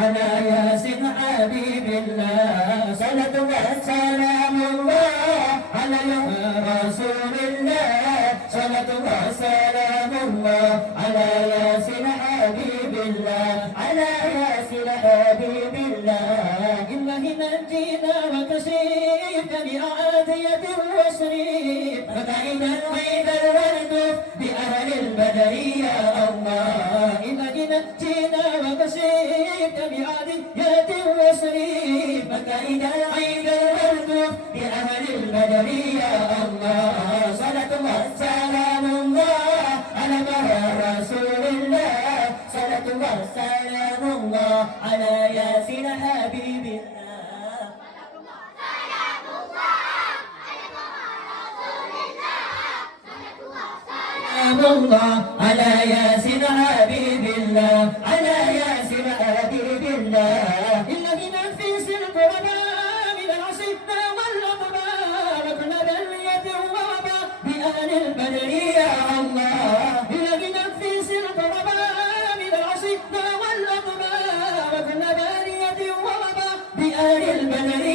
على ياسين حبيب الله صلاة وسلام الله على رسول الله صلاة وسلام الله على ياسين حبيب الله على ياسين حبيب الله إله نجينا وكشيف بأعادية وشريف فكيدا وإذا الورد بأهل البدر يا الله إله نجينا وكشيف بأعادية وشريف فكيدا وإذا الورد بأهل البدر يا الله صلاة وسلام الله على رسول الله صلاة وسلام الله على ياسين حبيب الله سلام الله على ياسين حبيب الله على ياسين حبيب الله الذين في سلك القرباء من العصيبة والأطباء وكنا باليد ووباء بأهل البدر يا الله الذين في سلك القرباء من العصيبة والأطباء وكنا باليد ووباء بأهل البدر